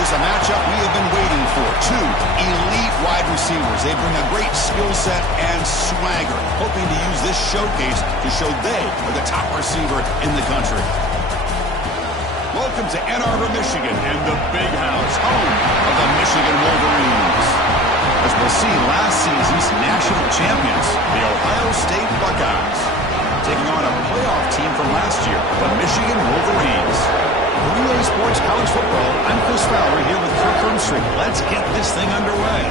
This is a matchup we have been waiting for. Two elite wide receivers. They bring a great skill set and swagger, hoping to use this showcase to show they are the top receiver in the country. Welcome to Ann Arbor, Michigan, and the Big House, home of the Michigan Wolverines. As we'll see, last season's national champions, the Ohio State Buckeyes, taking on a playoff team from last year, the Michigan Wolverines. For Relay Sports College Football, I'm Chris Fowler here with Kirk Hermstreet. Let's get this thing underway.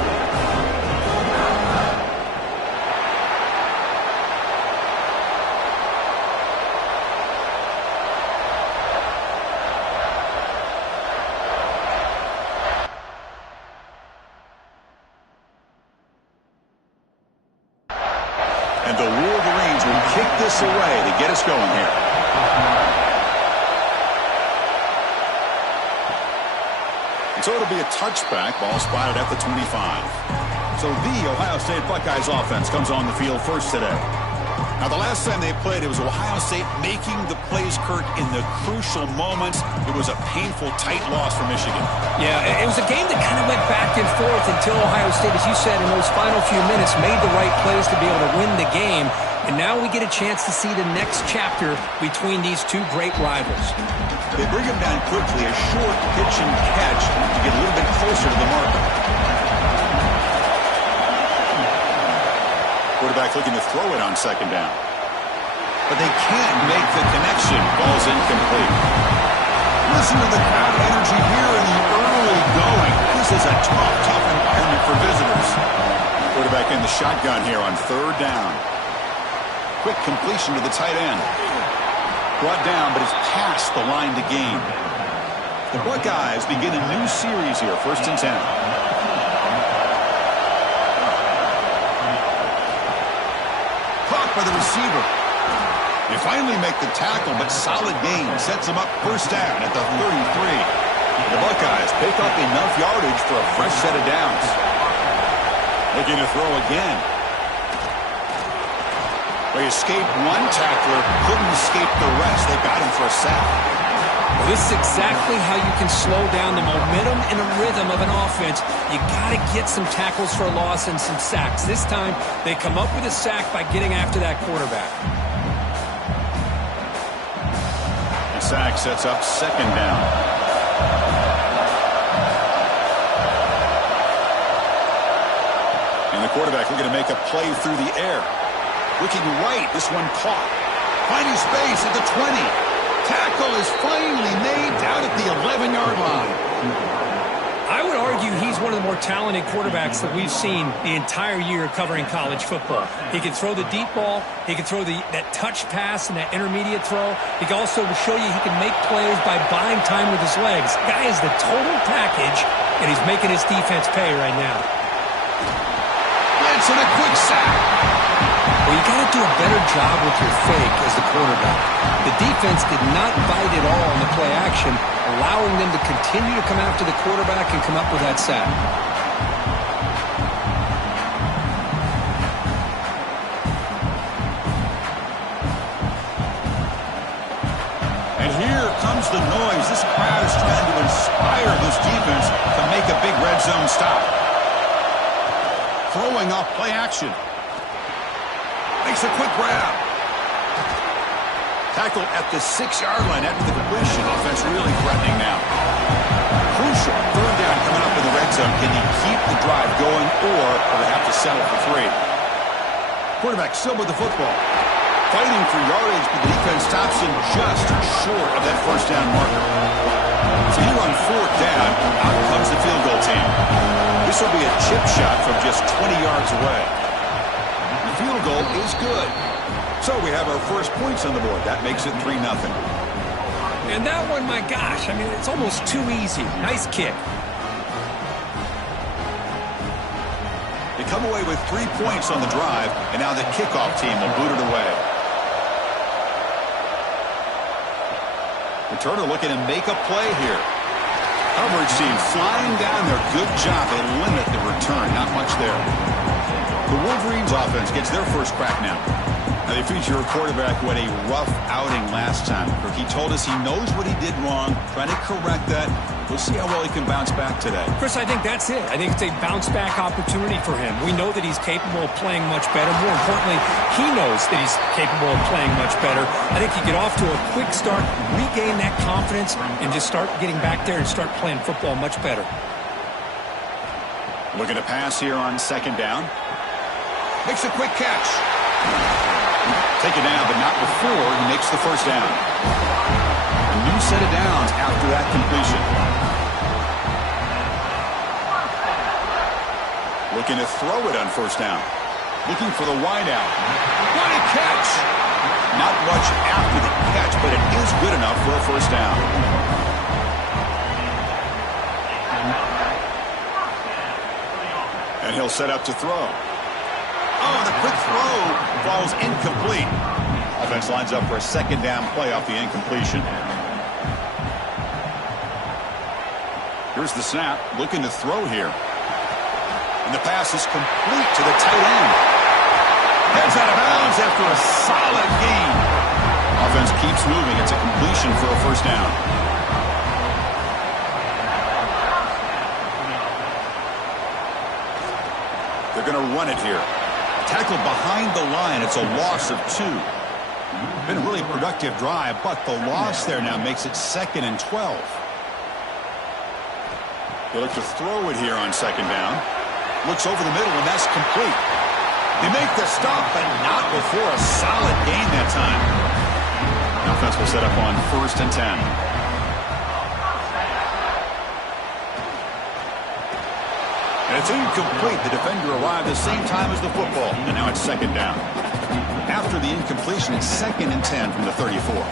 And the Wolverines will kick this away to get us going here. And so it'll be a touchback, ball spotted at the 25. So the Ohio State Buckeyes offense comes on the field first today. Now, the last time they played, it was Ohio State making the plays, Kirk, in the crucial moments. It was a painful, tight loss for Michigan. Yeah, it was a game that kind of went back and forth until Ohio State, as you said, in those final few minutes, made the right plays to be able to win the game. And now we get a chance to see the next chapter between these two great rivals. They bring him down quickly, a short pitch and catch to get a little bit closer to the marker. Quarterback looking to throw it on second down. But they can't make the connection. Ball's incomplete. Listen to the crowd energy here in the early going. This is a tough environment for visitors. Quarterback in the shotgun here on third down. Quick completion to the tight end. Brought down, but it's past the line to gain. The Buckeyes begin a new series here, 1st and 10. Caught by the receiver. They finally make the tackle, but solid gain sets them up 1st down at the 33. The Buckeyes pick up enough yardage for a fresh set of downs. Looking to throw again. They escaped one tackler, couldn't escape the rest. They got him for a sack. Well, this is exactly how you can slow down the momentum and the rhythm of an offense. You got to get some tackles for a loss and some sacks. This time, they come up with a sack by getting after that quarterback. The sack sets up 2nd down. And the quarterback looking to make a play through the air. Looking right, this one caught. Finding space at the 20. Tackle is finally made down at the 11-yard line. I would argue he's one of the more talented quarterbacks that we've seen the entire year covering college football. He can throw the deep ball. He can throw that touch pass and that intermediate throw. He can also show you he can make plays by buying time with his legs. Guy is the total package, and he's making his defense pay right now. Blitz and a quick sack. Well, you got to do a better job with your fake as the quarterback. The defense did not bite at all on the play action, allowing them to continue to come after the quarterback and come up with that sack. And here comes the noise. This crowd is trying to inspire this defense to make a big red zone stop. Throwing off play action. Makes a quick grab. Tackled at the 6-yard line after the completion. Offense really threatening now. Crucial 3rd down coming up in the red zone. Can he keep the drive going, or will they have to settle for 3? Quarterback still with the football. Fighting for yardage, but the defense stops him just short of that 1st down marker. So here on 4th down, out comes the field goal team. This will be a chip shot from just 20 yards away. Field goal is good. So we have our first points on the board. That makes it 3-0. And that one, my gosh, I mean, it's almost too easy. Nice kick. They come away with 3 points on the drive, and now the kickoff team will boot it away. Returner looking to make a play here. Coverage team flying down there. Good job. They limit the return. Not much there. The Wolverines offense gets their first crack now. They feature a quarterback who had a rough outing last time. He told us he knows what he did wrong, trying to correct that. We'll see how well he can bounce back today. Chris, I think that's it. I think it's a bounce-back opportunity for him. We know that he's capable of playing much better. More importantly, he knows that he's capable of playing much better. I think he get off to a quick start, regain that confidence, and just start getting back there and start playing football much better. Looking to pass here on second down. Makes a quick catch. Taken down, but not before he makes the first down. A new set of downs after that completion. Looking to throw it on first down. Looking for the wide out. What a catch! Not much after the catch, but it is good enough for a first down. And he'll set up to throw. Oh, the quick throw falls incomplete. Offense lines up for a second down play off the incompletion. Here's the snap, looking to throw here. And the pass is complete to the tight end. Heads out of bounds after a solid gain. Offense keeps moving. It's a completion for a first down. They're going to run it here. Tackled behind the line. It's a loss of 2. Been a really productive drive, but the loss there now makes it 2nd and 12. They look to throw it here on second down. Looks over the middle, and that's complete. They make the stop, but not before a solid gain that time. The offense will set up on 1st and 10. And it's incomplete. The defender arrived the same time as the football. And now it's second down. After the incompletion, it's 2nd and 10 from the 34.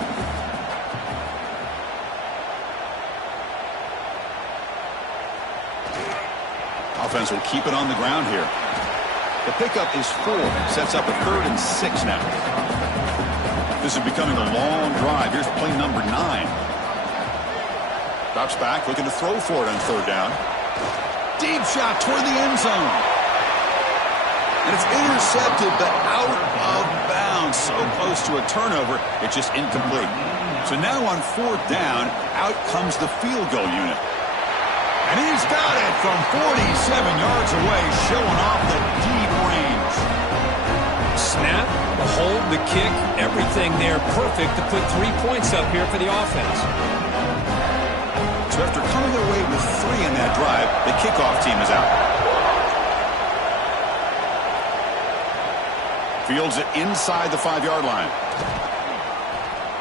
Offense will keep it on the ground here. The pickup is 4. Sets up a 3rd and 6 now. This is becoming a long drive. Here's play number 9. Drops back, looking to throw for it on 3rd down. Deep shot toward the end zone. And it's intercepted, but out of bounds. So close to a turnover, it's just incomplete. So now on 4th down, out comes the field goal unit. And he's got it from 47 yards away, showing off the deep range. Snap, the hold, the kick, everything there perfect to put 3 points up here for the offense. So after coming away with 3 in that drive, the kickoff team is out. Fields it inside the 5-yard line.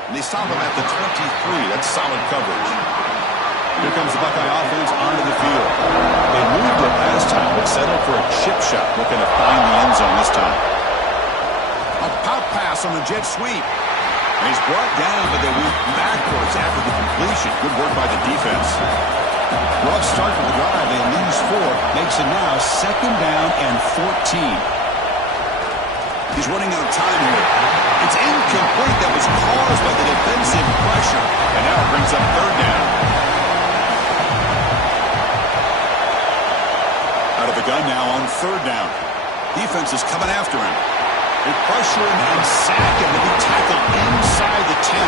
And they stop him at the 23. That's solid coverage. Here comes the Buckeye offense onto the field. They moved it last time, but settled for a chip shot, looking to find the end zone this time. A pop pass on the jet sweep. And he's brought down, but they went backwards after the completion. Good work by the defense. Rough start to the drive. They lose 4. Makes it now 2nd down and 14. He's running out of time here. It's incomplete. That was caused by the defensive pressure. And now it brings up 3rd down. Out of the gun now on 3rd down. Defense is coming after him. They pressure him and sack him to be tackled inside the 10.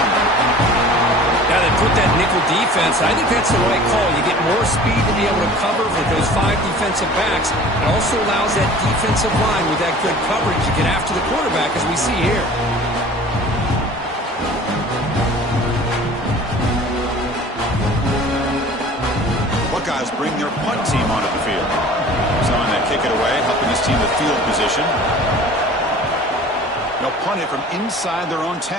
Now they put that nickel defense. I think that's the right call. You get more speed to be able to cover for those 5 defensive backs. It also allows that defensive line with that good coverage to get after the quarterback, as we see here. Buckeyes bring their punt team onto the field. Someone to kick it away, helping his team with field position. They'll punt it from inside their own 10.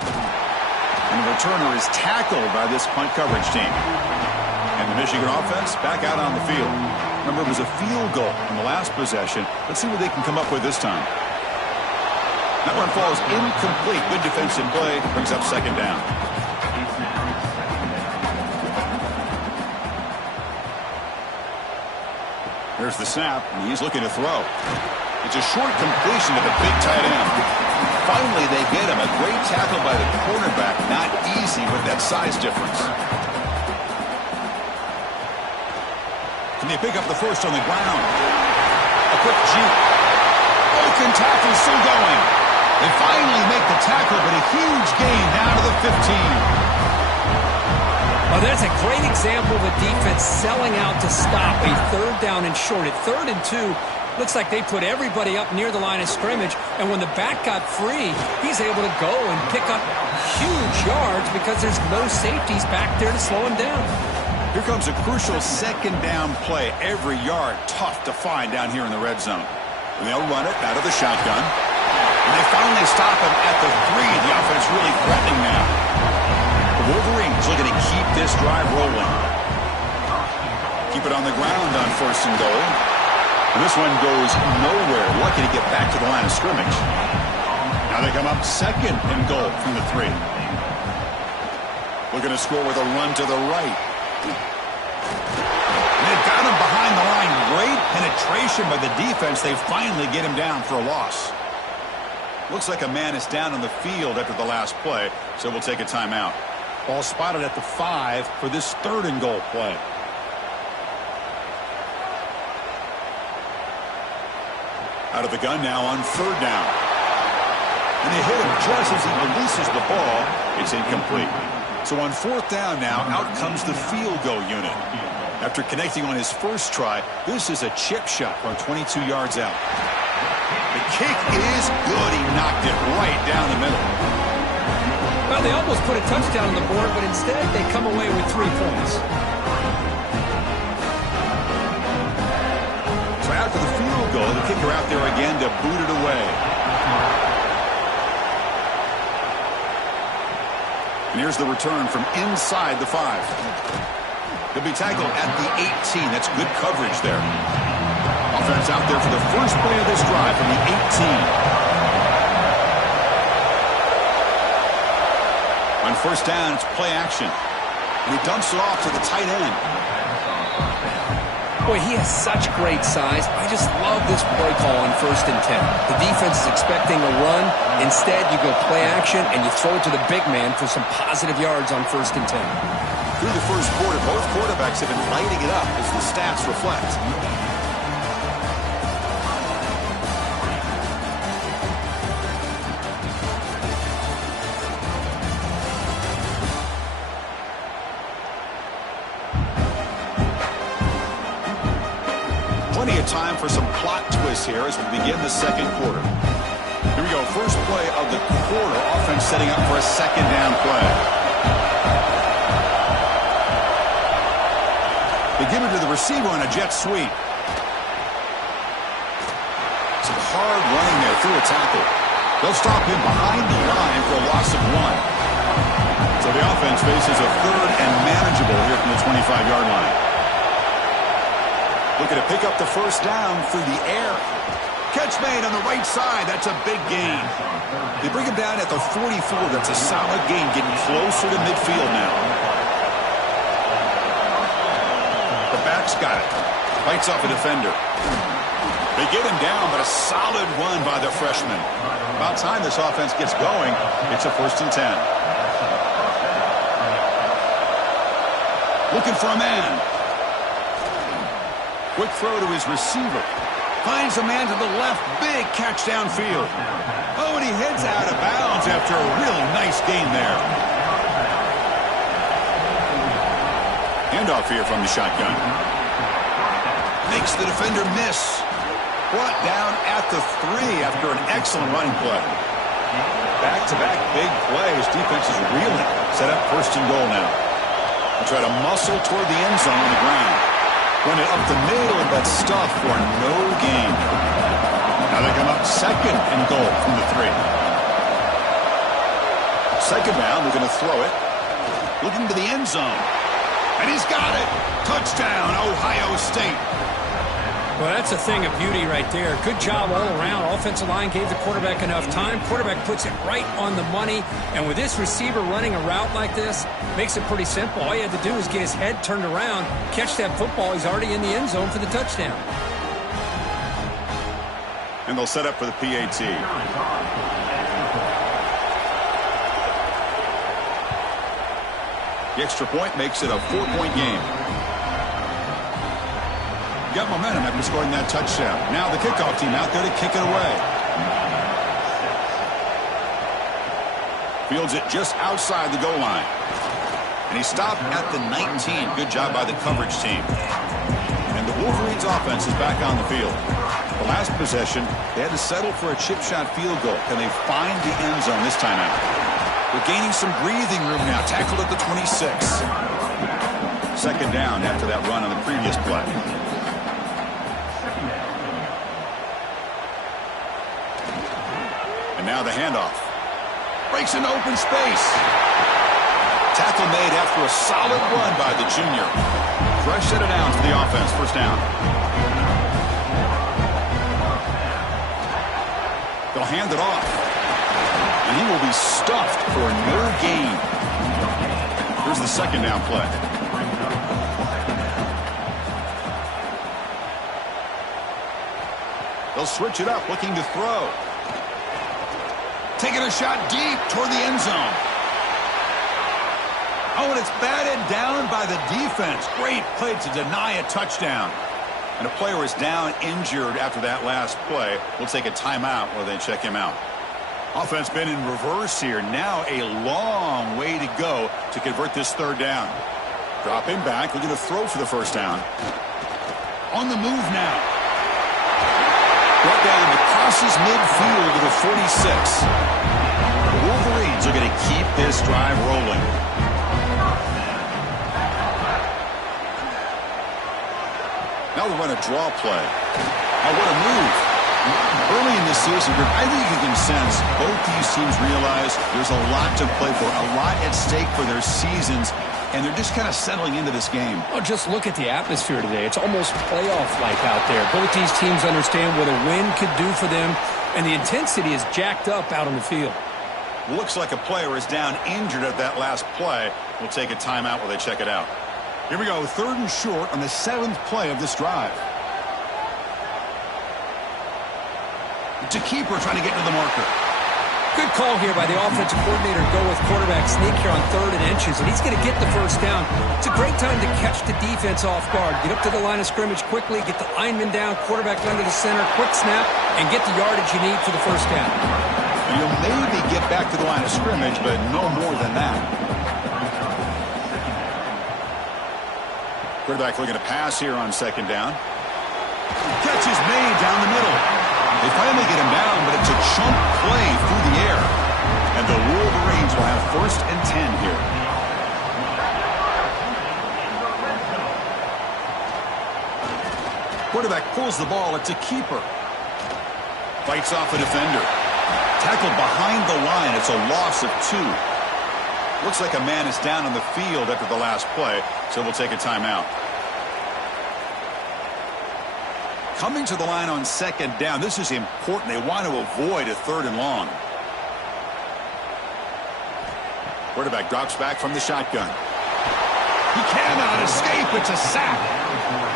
And the returner is tackled by this punt coverage team. And the Michigan offense back out on the field. Remember, it was a field goal in the last possession. Let's see what they can come up with this time. That one falls incomplete. Good defensive play. Brings up 2nd down. Here's the snap, and he's looking to throw. It's a short completion to the big tight end. Finally, they get him. A great tackle by the cornerback. Not easy with that size difference. Can they pick up the first on the ground? A quick juke. broken tackle still going. They finally make the tackle, but a huge gain down to the 15. Well, that's a great example of a defense selling out to stop a third down and short. At 3rd and 2, looks like they put everybody up near the line of scrimmage, and when the back got free, he's able to go and pick up huge yards because there's no safeties back there to slow him down. Here comes a crucial 2nd down play. Every yard tough to find down here in the red zone. And they'll run it out of the shotgun. And they finally stop him at the 3. The offense really threatening now. The Wolverines looking to keep this drive rolling. Keep it on the ground on 1st and goal. And this one goes nowhere. Lucky to get back to the line of scrimmage. Now they come up 2nd and goal from the 3. Looking to score with a run to the right. And they've got him behind the line. Great penetration by the defense. They finally get him down for a loss. Looks like a man is down on the field after the last play, so we'll take a timeout. Ball spotted at the 5 for this 3rd and goal play. Out of the gun now on 3rd down. And they hit him just as he releases the ball. It's incomplete. So on 4th down now, out comes the field goal unit. After connecting on his first try, this is a chip shot from 22 yards out. The kick is good. He knocked it right down the middle. Well, they almost put a touchdown on the board, but instead they come away with 3 points. So after the field goal, the kicker out there again to boot it away. And here's the return from inside the 5. He'll be tackled at the 18. That's good coverage there. Offense out there for the first play of this drive from the 18. On 1st down, it's play action. And he dumps it off to the tight end. Boy, he has such great size. I just love this play call on 1st and 10. The defense is expecting a run. Instead, you go play action, and you throw it to the big man for some positive yards on 1st and 10. Through the first quarter, both quarterbacks have been lighting it up as the stats reflect. Plenty of time for some plot twists here as we begin the 2nd quarter. Here we go. First play of the quarter. Offense setting up for a 2nd down play. They give it to the receiver on a jet sweep. Some hard running there through a tackle. They'll stop him behind the line for a loss of 1. So the offense faces a 3rd and manageable here from the 25-yard line. Looking to pick up the 1st down through the air. Catch made on the right side. That's a big gain. They bring him down at the 44. That's a solid gain, getting closer to midfield now. The back's got it. Fights off a defender. They get him down, but a solid run by the freshman. About time this offense gets going. It's a 1st and 10. Looking for a man. Quick throw to his receiver. Finds a man to the left. Big catch downfield. Oh, and he heads out of bounds after a really nice gain there. Handoff here from the shotgun. Makes the defender miss. Brought down at the 3 after an excellent running play. Back-to-back big plays. Defense is reeling. Set up 1st and goal now. They'll try to muscle toward the end zone on the ground. Run it up the middle, but stuff for no gain. Now they come up 2nd and goal from the 3. 2nd down, they're going to throw it. Looking to the end zone. And he's got it. Touchdown, Ohio State. Well, that's a thing of beauty right there. Good job all around. Offensive line gave the quarterback enough time. Quarterback puts it right on the money. And with this receiver running a route like this, makes it pretty simple. All you had to do is get his head turned around, catch that football. He's already in the end zone for the touchdown. And they'll set up for the PAT. The extra point makes it a 4-point game. Got momentum after scoring that touchdown. Now the kickoff team out there to kick it away. Fields it just outside the goal line. And he stopped at the 19. Good job by the coverage team. And the Wolverines offense is back on the field. The last possession, they had to settle for a chip shot field goal. Can they find the end zone this time out? They're gaining some breathing room now. Tackled at the 26. Second down after that run on the previous play. And now the handoff. Breaks into open space. Tackle made after a solid run by the junior. Fresh set of downs for the offense. First down. They'll hand it off. And he will be stuffed for no gain. Here's the second down play. They'll switch it up, looking to throw. Taking a shot deep toward the end zone. Oh, and it's batted down by the defense. Great play to deny a touchdown. And a player is down injured after that last play. We'll take a timeout while they check him out. Offense been in reverse here. Now a long way to go to convert this third down. Drop him back. They're going to throw for the first down. On the move now. Brought down crosses midfield to the 46. The Wolverines are going to keep this drive rolling. Now we run a draw play. Oh, what a move. Early in this season, I think you can sense both these teams realize there's a lot to play for, a lot at stake for their seasons, and they're just kind of settling into this game. Oh, just look at the atmosphere today. It's almost playoff-like out there. Both these teams understand what a win could do for them, and the intensity is jacked up out on the field. Looks like a player is down injured at that last play. We'll take a timeout while they check it out. Here we go, third and short on the 7th play of this drive. To keeper trying to get to the marker. Good call here by the offensive coordinator to go with quarterback sneak here on 3rd and inches, and he's going to get the first down. It's a great time to catch the defense off guard. Get up to the line of scrimmage quickly, get the lineman down, quarterback under the center, quick snap, and get the yardage you need for the first down. You'll maybe get back to the line of scrimmage, but no more than that. Quarterback looking to pass here on second down. Catch is made down the middle. They finally get him down, but it's a chunk play through the air. And the Wolverines will have 1st and 10 here. Quarterback pulls the ball. It's a keeper. Fights off a defender. Tackled behind the line. It's a loss of 2. Looks like a man is down on the field after the last play, so we'll take a timeout. Coming to the line on second down. This is important. They want to avoid a 3rd and long. Quarterback drops back from the shotgun. He cannot escape. It's a sack.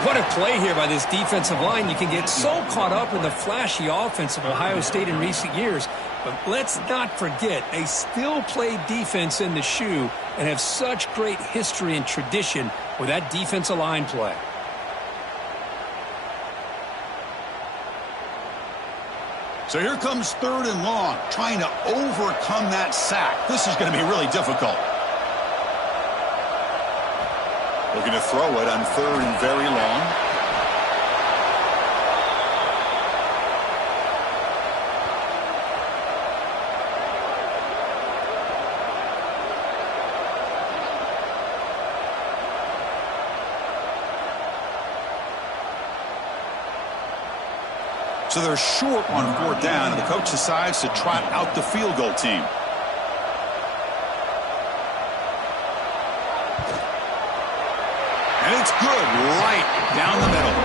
What a play here by this defensive line. You can get so caught up in the flashy offense of Ohio State in recent years. But let's not forget, they still play defense in the shoe and have such great history and tradition with that defensive line play. So here comes 3rd and long, trying to overcome that sack. This is going to be really difficult. Looking to throw it on 3rd and very long. So they're short on 4th down, and the coach decides to trot out the field goal team. And it's good right down the middle.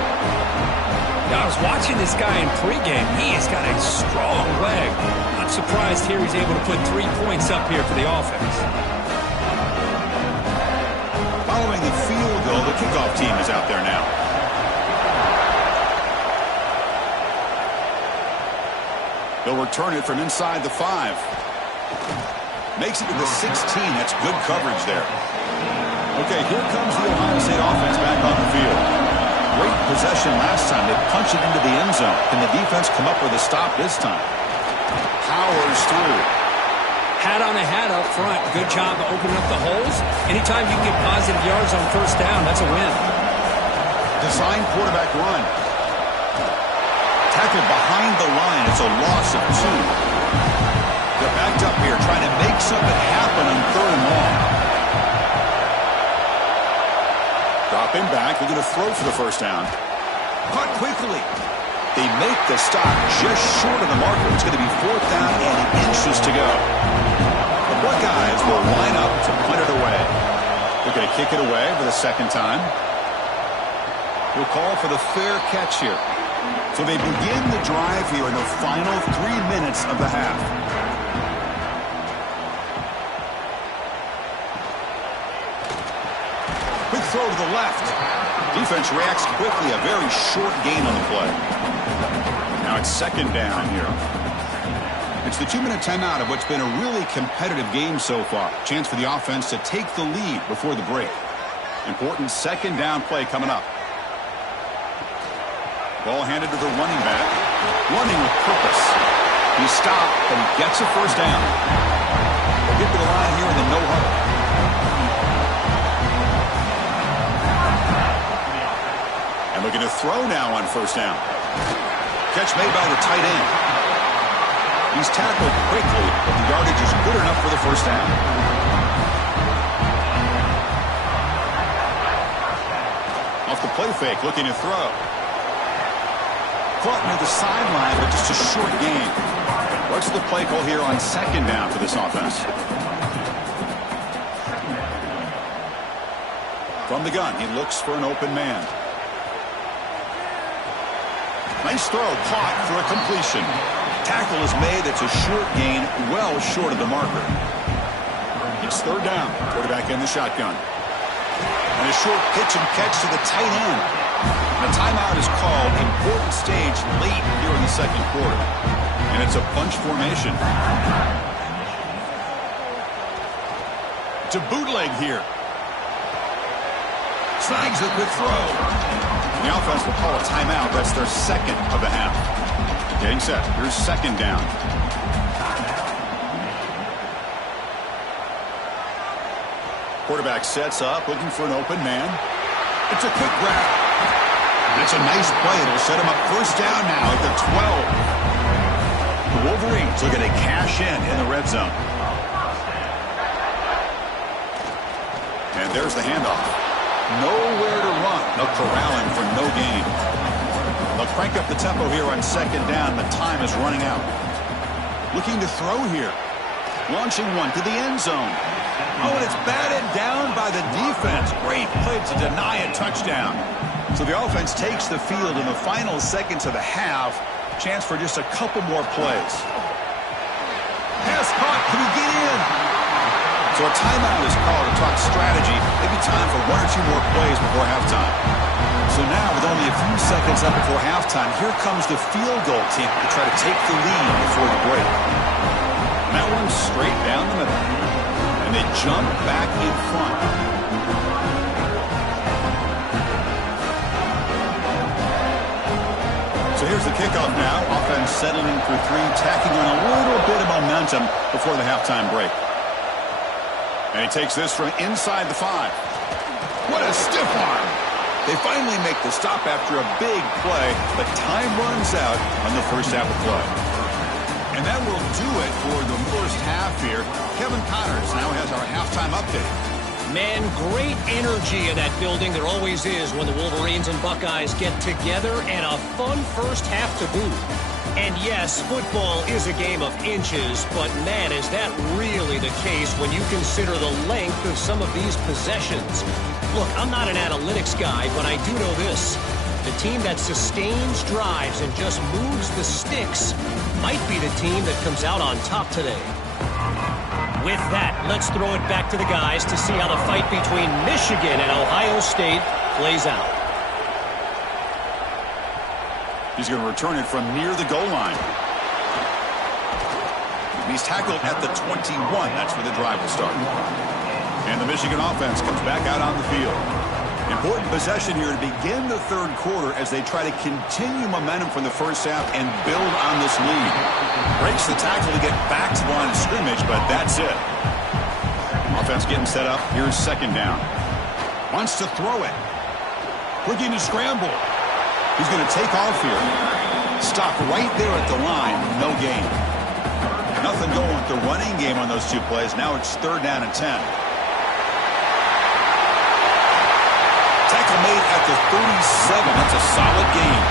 Now, I was watching this guy in pregame. He has got a strong leg. I'm surprised here he's able to put 3 points up here for the offense. Following the field goal, the kickoff team is out there now. They'll return it from inside the 5. Makes it to the 16. That's good coverage there. Okay, here comes the Ohio State offense back on the field. great possession last time. They punch it into the end zone. Can the defense come up with a stop this time? Powers through. Hat on a hat up front. Good job of opening up the holes. Anytime you can get positive yards on first down, that's a win. Design quarterback run. Tackle behind the line. It's a loss of 2. They're backed up here trying to make something happen on 3rd and long. Dropping back. They're going to throw for the first down. Caught quickly. They make the stop just short of the marker. It's going to be 4th down and inches to go. The Buckeyes will line up to punt it away. They're going to kick it away for the second time. We'll call for the fair catch here. So they begin the drive here in the final 3 minutes of the half. Quick throw to the left. Defense reacts quickly. A very short gain on the play. Now it's 2nd down here. It's the 2-minute timeout of what's been a really competitive game so far. Chance for the offense to take the lead before the break. Important 2nd down play coming up. Ball handed to the running back. Running with purpose. He stopped, and he gets a first down. They'll get to the line here in the no huddle. And looking to throw now on first down. Catch made by the tight end. He's tackled quickly, but the yardage is good enough for the first down. Off the play fake, looking to throw. Caught near the sideline, but just a short gain. What's the play call here on 2nd down for this offense? From the gun, he looks for an open man. Nice throw, caught for a completion. Tackle is made. It's a short gain, well short of the marker. It's 3rd down. Quarterback in the shotgun. And a short pitch and catch to the tight end. The timeout is called. Important stage late here in the 2nd quarter. And it's a bunch formation. To bootleg here. Snags a quick throw. The offense will call a timeout. That's their 2nd of the half. Getting set. Here's 2nd down. Quarterback sets up, looking for an open man. It's a quick grab. That's a nice play. It'll set him up first down now at the 12. The Wolverines are going to cash in the red zone. And there's the handoff. Nowhere to run. They'll corral him for no gain. They'll crank up the tempo here on 2nd down. The time is running out. Looking to throw here. Launching one to the end zone. Oh, and it's batted down by the defense. Great play to deny a touchdown. So the offense takes the field in the final seconds of the half. Chance for just a couple more plays. Pass caught. Can he get in? So a timeout is called to talk strategy. Maybe time for 1 or 2 more plays before halftime. So now, with only a few seconds left before halftime, here comes the field goal team to try to take the lead before the break. And that one's straight down the middle. And they jump back in front. So here's the kickoff now. Offense settling for 3, tacking on a little bit of momentum before the halftime break. And he takes this from inside the 5. What a stiff arm. They finally make the stop after a big play, but time runs out on the first half of play. And that will do it for the first half here. Kevin Connors now has our halftime update. Man, great energy in that building. There always is when the Wolverines and Buckeyes get together, and a fun first half to boot. And yes, football is a game of inches, but man, is that really the case when you consider the length of some of these possessions. Look, I'm not an analytics guy, but I do know this. The team that sustains drives and just moves the sticks might be the team that comes out on top today. With that, let's throw it back to the guys to see how the fight between Michigan and Ohio State plays out. He's going to return it from near the goal line. He's tackled at the 21. That's where the drive will start. And the Michigan offense comes back out on the field. Important possession here to begin the third quarter as they try to continue momentum from the first half and build on this lead. Breaks the tackle to get back to the line of scrimmage, but that's it. Offense getting set up. Here's second down. Wants to throw it. Looking to scramble. He's going to take off here. Stop right there at the line. No gain. Nothing going with the running game on those two plays. Now it's third down and 10. Tackle made at the 37. That's a solid gain.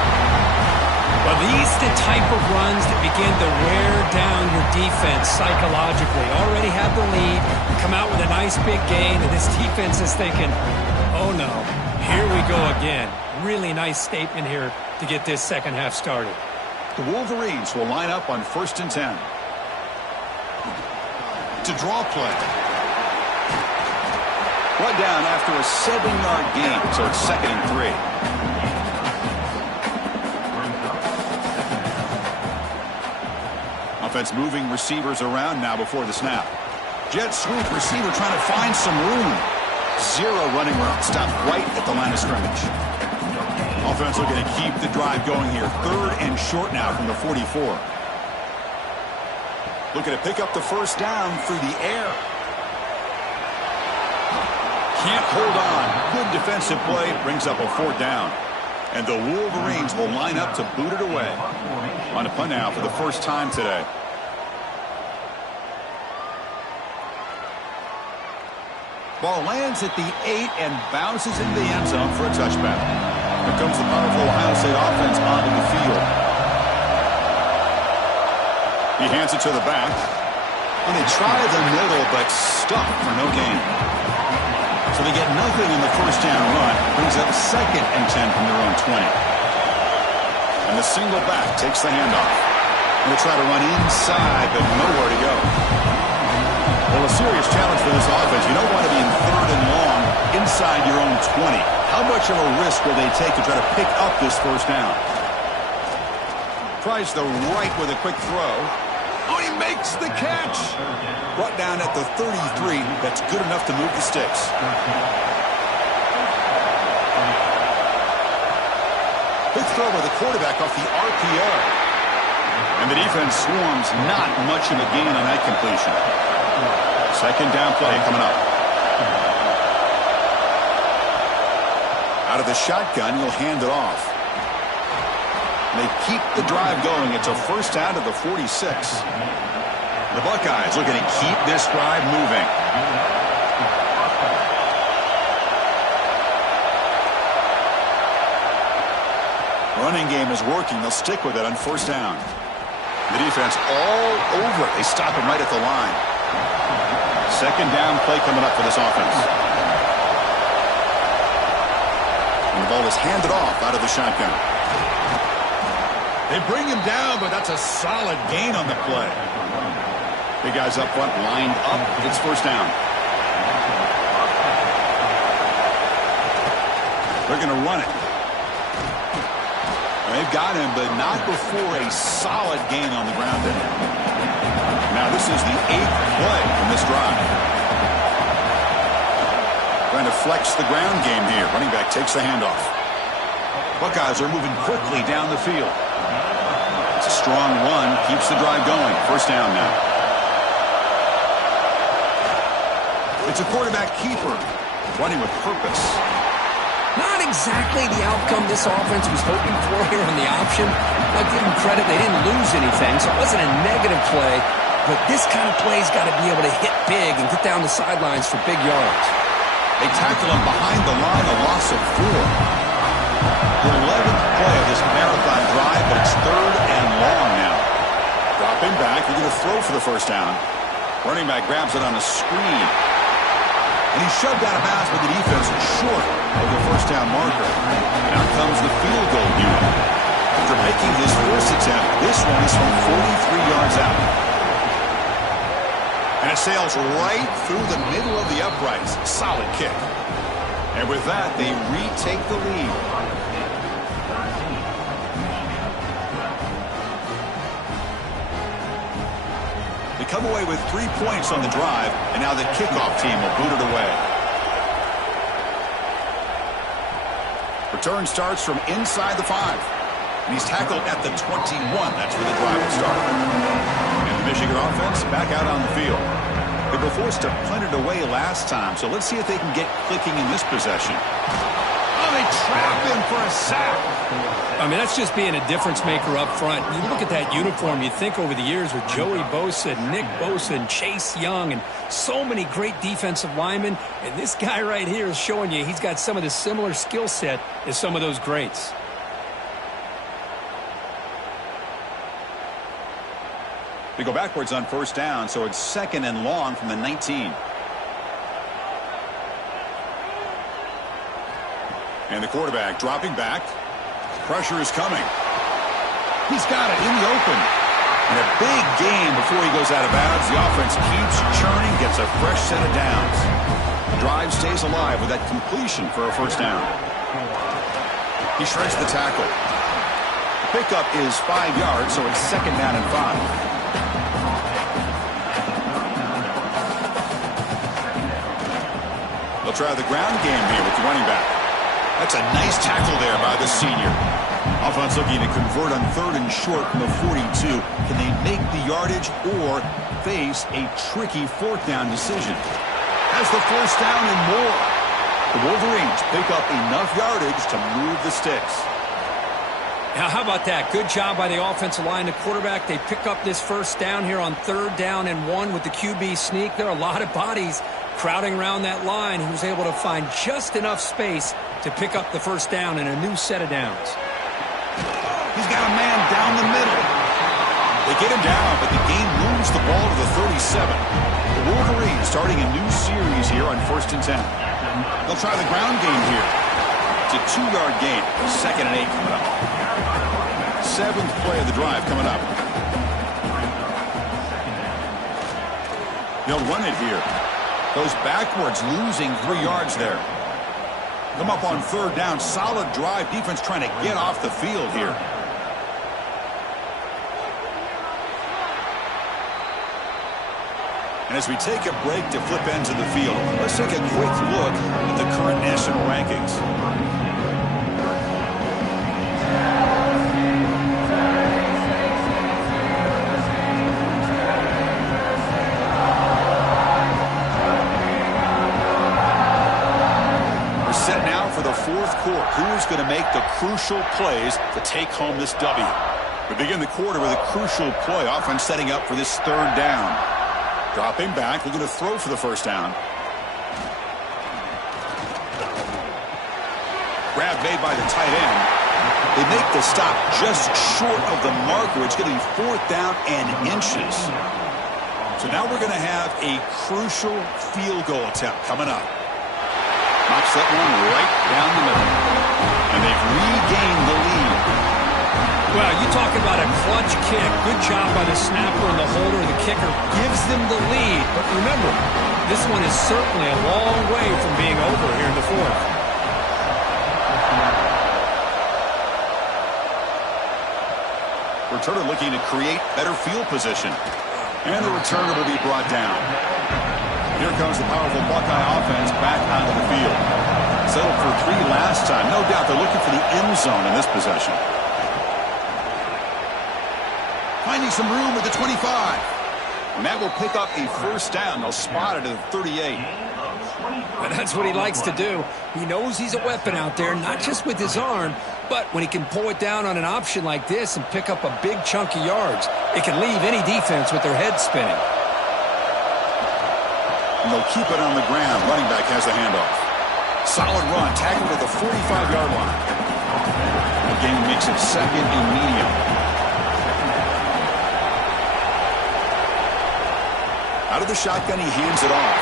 Well, these the type of runs that begin to wear down your defense psychologically. Already have the lead, come out with a nice big gain, and this defense is thinking, oh no, here we go again. Really nice statement here to get this second half started. The Wolverines will line up on 1st and 10. To draw play. Brought down after a 7-yard gain, so it's 2nd and 3. Offense moving receivers around now before the snap. Jet sweep receiver trying to find some room. Zero running room. Stopped right at the line of scrimmage. Offense looking to keep the drive going here. 3rd and short now from the 44. Looking to pick up the first down through the air. Can't hold on. Good defensive play. Brings up a 4th down. And the Wolverines will line up to boot it away. On a punt now for the first time today. Ball lands at the 8 and bounces into the end zone for a touchback. Here comes the powerful Ohio State offense onto the field. He hands it to the back. And they try the middle, but stuck for no gain. So they get nothing in the first down run. Brings up 2nd and 10 from their own 20. And the single back takes the handoff. And they try to run inside, but nowhere to go. Well, a serious challenge for this offense. You don't want to be in 3rd and long inside your own 20. How much of a risk will they take to try to pick up this first down? Tries the right with a quick throw. Oh, he makes the catch. Brought down at the 33. That's good enough to move the sticks. Quick throw by the quarterback off the RPO. And the defense swarms. Not much of a gain on that completion. Second down play coming up. Out of the shotgun, he'll hand it off. They keep the drive going. It's a first down to the 46. The Buckeyes looking to keep this drive moving. Running game is working. They'll stick with it on first down. The defense all over it. They stop him right at the line. Second down play coming up for this offense. And the ball is handed off out of the shotgun. They bring him down, but that's a solid gain on the play. Big guys up front lined up. It's first down. They're going to run it. They've got him, but not before a solid gain on the ground there. Now this is the 8th play in this drive. Trying to flex the ground game here. Running back takes the handoff. Buckeyes are moving quickly down the field. It's a strong run. Keeps the drive going. First down now. It's a quarterback keeper. Running with purpose. Not exactly the outcome this offense was hoping for here on the option. I'll give them credit. They didn't lose anything, so it wasn't a negative play. But this kind of play's got to be able to hit big and get down the sidelines for big yards. They tackle him behind the line, a loss of 4. The 11th play of this marathon drive, but it's 3rd and long now. Dropping back, they're going to throw for the first down. Running back grabs it on a screen. And he's shoved out of bounds, but the defense is short of the first down marker. And out comes the field goal unit. After making his first attempt, this one is from 43 yards out. And it sails right through the middle of the uprights. Solid kick. And with that, they retake the lead. They come away with 3 points on the drive, and now the kickoff team will boot it away. Return starts from inside the 5. And he's tackled at the 21. That's where the drive will start. And the Michigan offense back out on the field. They were forced to punt it away last time, so let's see if they can get clicking in this possession. Oh, they trap him for a sack. I mean, that's just being a difference maker up front. You look at that uniform, you think over the years with Joey Bosa, Nick Bosa, and Chase Young, and so many great defensive linemen. And this guy right here is showing you he's got some of the similar skill set as some of those greats. They go backwards on first down, so it's 2nd and long from the 19. And the quarterback dropping back. Pressure is coming. He's got it in the open. And a big gain before he goes out of bounds. The offense keeps churning, gets a fresh set of downs. The drive stays alive with that completion for a first down. He shreds the tackle. The pickup is 5 yards, so it's 2nd down and 5. They'll try the ground game here with the running back. That's a nice tackle there by the senior. Offense looking to convert on 3rd and short from the 42. Can they make the yardage or face a tricky 4th down decision? Has the 1st down and more. The Wolverines pick up enough yardage to move the sticks. Now, how about that? Good job by the offensive line. The quarterback, they pick up this 1st down here on 3rd down and 1 with the QB sneak. There are a lot of bodies crowding around that line. He was able to find just enough space to pick up the 1st down and a new set of downs. He's got a man down the middle. They get him down, but the game moves the ball to the 37. The Wolverines starting a new series here on 1st and 10. They'll try the ground game here. It's a 2-yard gain. 2nd and 8 coming up. 7th play of the drive coming up. They'll run it here. Goes backwards, losing 3 yards there. Come up on 3rd down. Solid drive. Defense trying to get off the field here. And as we take a break to flip ends of the field, let's take a quick look at the current national rankings. Who's going to make the crucial plays to take home this W? We begin the quarter with a crucial play. Offense setting up for this 3rd down. Dropping back, looking to throw for the 1st down. Grab made by the tight end. They make the stop just short of the marker. It's going to be 4th down and inches. So now we're going to have a crucial field goal attempt coming up. Knocks that one right down the middle. And they've regained the lead. Well, you talking about a clutch kick. Good job by the snapper and the holder. The kicker gives them the lead. But remember, this one is certainly a long way from being over here in the 4th. Returner looking to create better field position. And the returner will be brought down. Here comes the powerful Buckeye offense back onto the field. Settled for 3 last time. No doubt they're looking for the end zone in this possession. Finding some room at the 25. And that will pick up a 1st down. They'll spot it at the 38. And that's what he likes to do. He knows he's a weapon out there, not just with his arm, but when he can pull it down on an option like this and pick up a big chunk of yards, it can leave any defense with their head spinning. And they'll keep it on the ground. Running back has the handoff. Solid run. Tackled at the 45-yard line. The game makes it 2nd and medium. Out of the shotgun, he hands it off.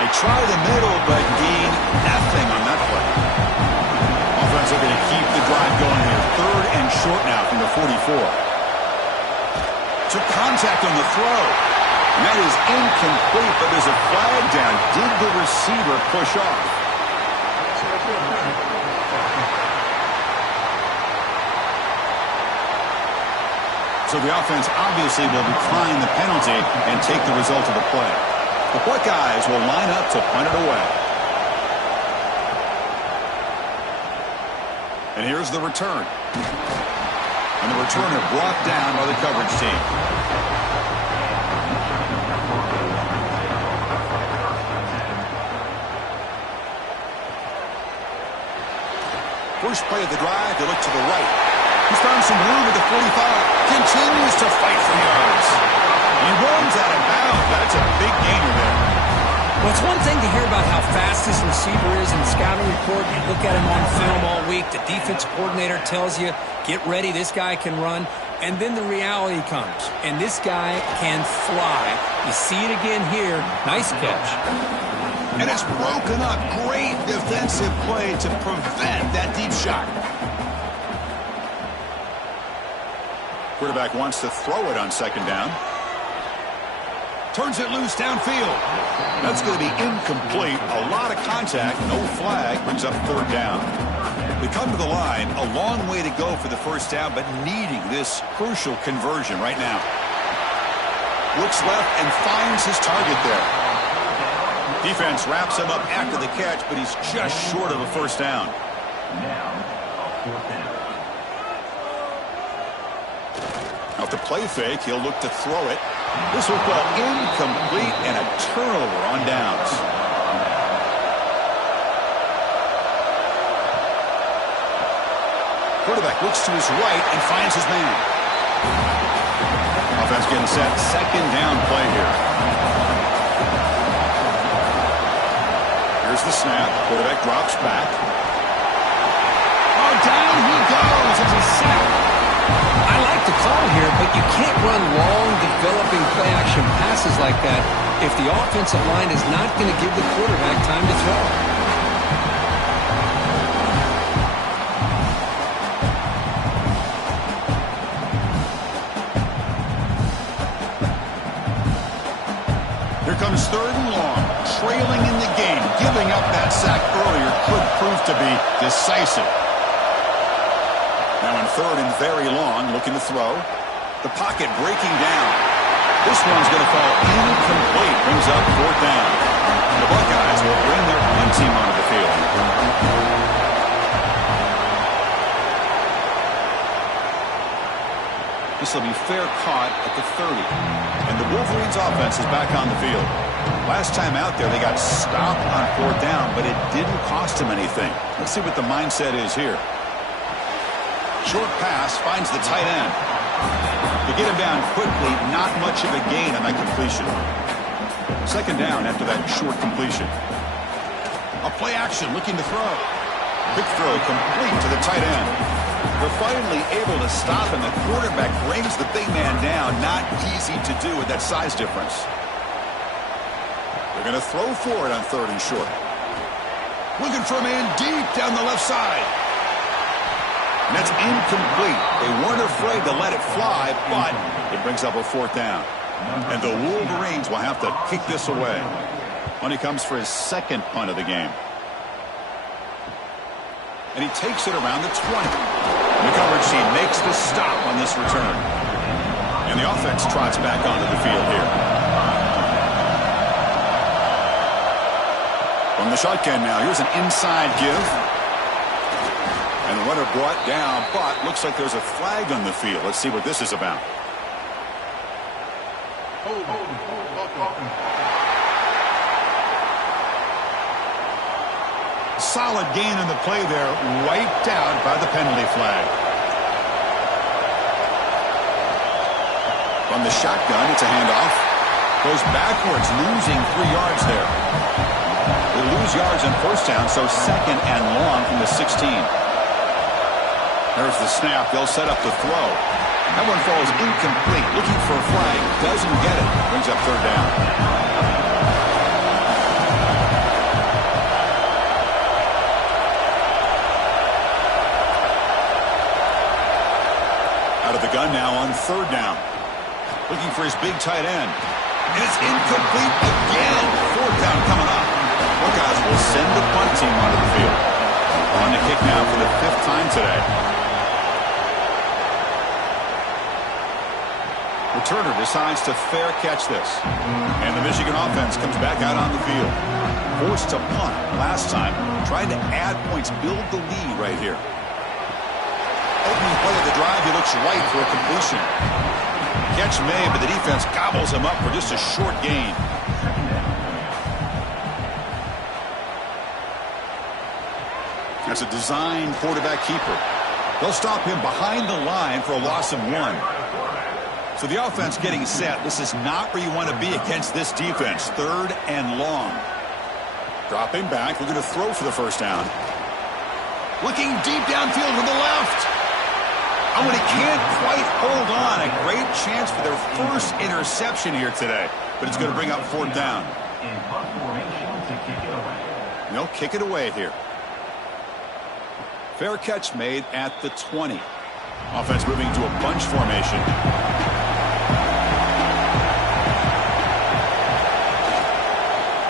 They try the middle, but gain nothing on that play. Offense looking to keep the drive going here. 3rd and short now from the 44. Took contact on the throw. And that is incomplete, but there's a flag down. Did the receiver push off? So the offense obviously will decline the penalty and take the result of the play. The Buckeyes will line up to punt it away. And here's the return. And the returner brought down by the coverage team. First play of the drive, they look to the right. He's found some room at the 45. Continues to fight for yards. He runs out of bounds. That's a big gainer there. Well, it's one thing to hear about how fast this receiver is in the scouting report. You look at him on film all week. The defense coordinator tells you, get ready, this guy can run. And then the reality comes, and this guy can fly. You see it again here. Nice catch. And it's broken up. Great defensive play to prevent that deep shot. Quarterback wants to throw it on second down. Turns it loose downfield. That's going to be incomplete. A lot of contact. No flag. Brings up third down. We come to the line. A long way to go for the first down, but needing this crucial conversion right now. Looks left and finds his target there. Defense wraps him up after the catch, but he's just short of a first down. Now to play fake, he'll look to throw it. This will fall incomplete and a turnover on downs. Quarterback looks to his right and finds his man. Offense getting set. Second down play here. Here's the snap. Quarterback drops back. Oh, down he goes. It's a sack. I like the call here, but you can't run long, developing play-action passes like that if the offensive line is not going to give the quarterback time to throw. Here comes third and long, trailing in the game. Giving up that sack earlier could prove to be decisive. Now in third and very long, looking to throw. The pocket breaking down. This one's going to fall incomplete. Brings up fourth down. And the Buckeyes will bring their punt team onto the field. This will be fair caught at the 30. And the Wolverines offense is back on the field. Last time out there, they got stopped on fourth down, but it didn't cost them anything. Let's see what the mindset is here. Short pass finds the tight end. To get him down quickly, not much of a gain on that completion. Second down after that short completion. A play action looking to throw. Quick throw complete to the tight end. They're finally able to stop him. The quarterback brings the big man down. Not easy to do with that size difference. They're going to throw for it on third and short. Looking for a man deep down the left side. And that's incomplete. They weren't afraid to let it fly, but it brings up a fourth down. And the Wolverines will have to kick this away when he comes for his second punt of the game. And he takes it around the 20. And the coverage team makes the stop on this return. And the offense trots back onto the field here. From the shotgun now, here's an inside give. And the runner brought down, but looks like there's a flag on the field. Let's see what this is about. Solid gain on the play there, wiped out by the penalty flag. From the shotgun, it's a handoff. Goes backwards, losing 3 yards there. They lose yards on first down, so second and long from the 16. There's the snap. They'll set up the throw. That one falls incomplete. Looking for a flag. Doesn't get it. Brings up third down. Out of the gun now on third down. Looking for his big tight end. And it's incomplete again. Fourth down coming up. Buckeyes will send the punt team onto the field. On the kick now for the 5th time today. Returner decides to fair catch this. And the Michigan offense comes back out on the field. Forced to punt last time. Trying to add points, build the lead right here. Opening play of the drive, he looks right for a completion. Catch made, but the defense gobbles him up for just a short gain. That's a design quarterback keeper. They'll stop him behind the line for a loss of 1. So the offense getting set. This is not where you want to be against this defense. 3rd and long. Dropping back. We're going to throw for the first down. Looking deep downfield to the left. Oh, and he can't quite hold on. A great chance for their first interception here today. But it's going to bring up 4th down. They'll kick it away here. Fair catch made at the 20. Offense moving to a bunch formation.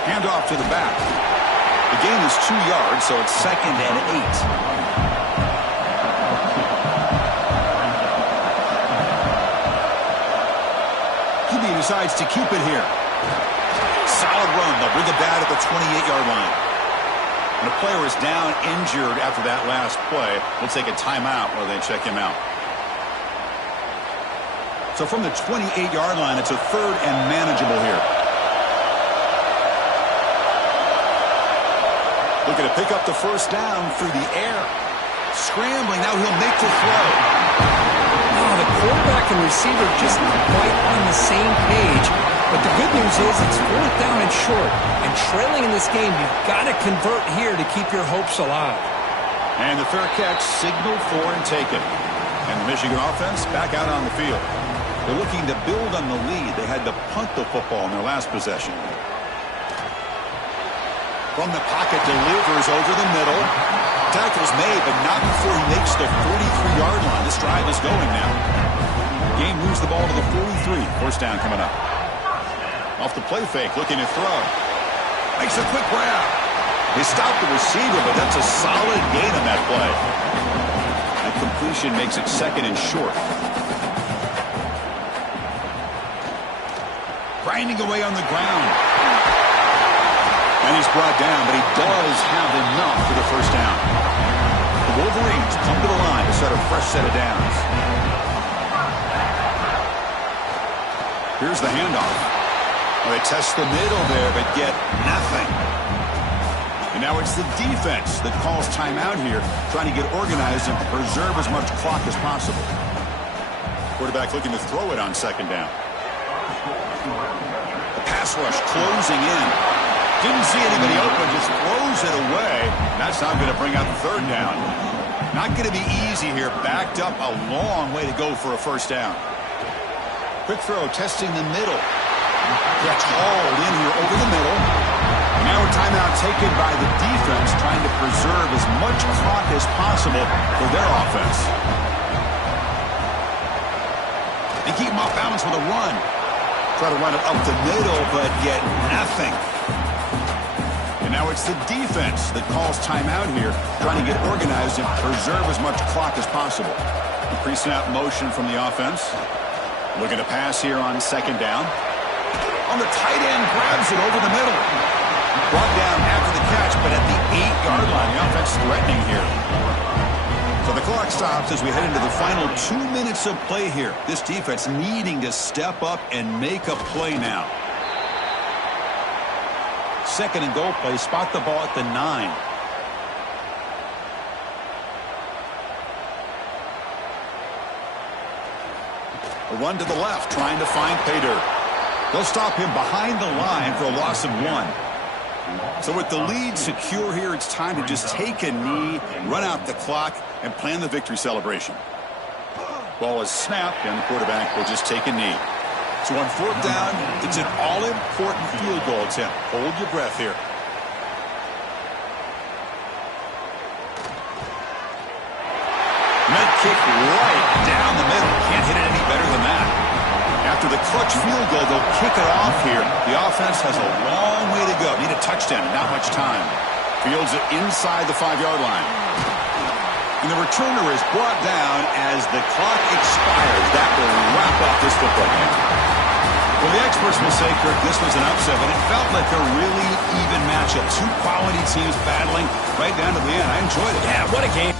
Handoff to the back. The gain is 2 yards, so it's 2nd and 8. QB decides to keep it here. Solid run. They'll bring it back at the 28-yard line. When a player is down injured after that last play, we'll take a timeout while they check him out. So from the 28-yard line, it's a 3rd and manageable here. Looking to pick up the first down through the air. Scrambling, now he'll make the throw. Oh, the quarterback and receiver just not quite on the same page. But the good news is it's 4th down and short. And trailing in this game, you've got to convert here to keep your hopes alive. And the fair catch signaled for and taken. And the Michigan offense back out on the field. They're looking to build on the lead. They had to punt the football in their last possession. From the pocket, delivers over the middle. Tackle's made, but not before he makes the 43-yard line. This drive is going now. Game moves the ball to the 43. First down coming up. Off the play fake, looking to throw. Makes a quick grab. They stopped the receiver, but that's a solid gain on that play. That completion makes it 2nd and short. Grinding away on the ground. And he's brought down, but he does have enough for the first down. The Wolverines come to the line to start a fresh set of downs. Here's the handoff. Well, they test the middle there, but get nothing. And now it's the defense that calls timeout here, trying to get organized and preserve as much clock as possible. Quarterback looking to throw it on 2nd down. The pass rush closing in. Didn't see anybody open, just throws it away. That's not going to bring out the 3rd down. Not going to be easy here. Backed up a long way to go for a first down. Quick throw, testing the middle. Gets hauled in here over the middle. Now a timeout taken by the defense, trying to preserve as much clock as possible for their offense. They keep him off balance with a run. Try to run it up the middle, but get nothing. And now it's the defense that calls timeout here, trying to get organized and preserve as much clock as possible. Pre-snap motion from the offense. Looking to pass here on 2nd down. On the tight end, grabs it over the middle. Brought down after the catch, but at the 8-yard line, the offense threatening here. So the clock stops as we head into the final 2 minutes of play here. This defense needing to step up and make a play now. 2nd and goal play, spot the ball at the 9. A run to the left, trying to find pay dirt. They'll stop him behind the line for a loss of 1. So with the lead secure here, it's time to just take a knee, run out the clock, and plan the victory celebration. Ball is snapped, and the quarterback will just take a knee. So on 4th down, it's an all-important field goal attempt. Hold your breath here. Med kick right down the middle. Can't hit it any better than that. After the clutch field goal, they'll kick it off here. The offense has a long way to go. Need a touchdown, not much time. Fields it inside the 5-yard line. And the returner is brought down as the clock expires. That will wrap up this football game. Well, the experts will say, Kirk, this was an upset, but it felt like a really even matchup. Two quality teams battling right down to the end. I enjoyed it. Yeah, what a game.